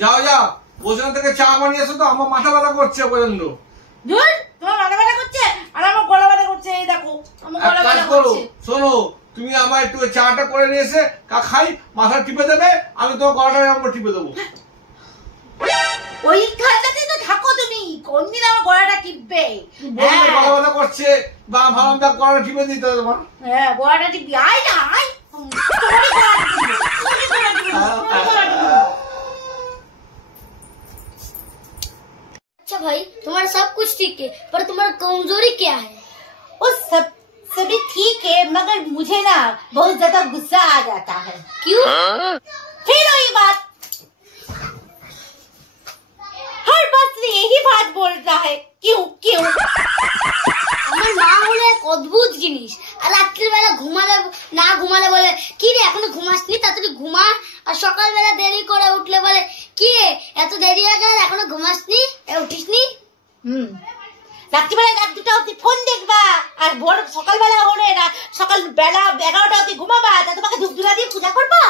যাও যাও, ওখান থেকে চা বানিয়ে এসো তো, আমার মাথা ব্যথা করছে প্রচন্ড। ধুর, তোমার মাথা ব্যথা করছে আর আমার গলা ব্যথা করছে। এই দেখো আমার গলা কাজ ব্যথা করো, করছে। শোনো, তুমি আমার একটু চাটা করে নিয়ে এসে খাই, মাথা টিপে দেবে, আমি তোমার গলাটা আমার টিপে দেবো। ওই ঠান্ডাতে তো থাকো তুমি, কোন দিন আমার গলাটা টিপবে? বললে গলা ব্যথা করছে, বা ভাবলাম তার গলাটা টিপে দিতে হবে তোমার। হ্যাঁ, গলাটা টিপবি। আয় না, আয়। তোমারই গলাটা টিপবো, তোমারই গলাটা টিপবো, তোমারই গলাটা টিপবো। अच्छा भाई, तुम्हारा सब कुछ ठीक है, पर तुम्हारा कमजोरी क्या है? वो सभी ठीक है, मगर मुझे ना बहुत ज्यादा गुस्सा आ जाता है। क्यों? फिर वही बात, हर बात से यही बात बोलता है, क्यों क्यों? আমার মা হলো এক অদ্ভুত জিনিস। আর রাত্রিবেলা ঘুমালে বলে কি রে এখনো ঘুমাসনি, তাড়াতাড়ি ঘুমা। আর সকালবেলা দেরি করে উঠলে বলে কি রে এত দেরি হয়ে গেল এখনো ঘুমাসনি, উঠিসনি। রাত্রিবেলা রাত 2টা অবধি ফোন দেখবা, আর ভোর সকালবেলা হলে সকাল বেলা 11টা অবধি ঘুমাবা, তা তোমাকে ধূপ ধুনা দিয়ে পূজা করবা?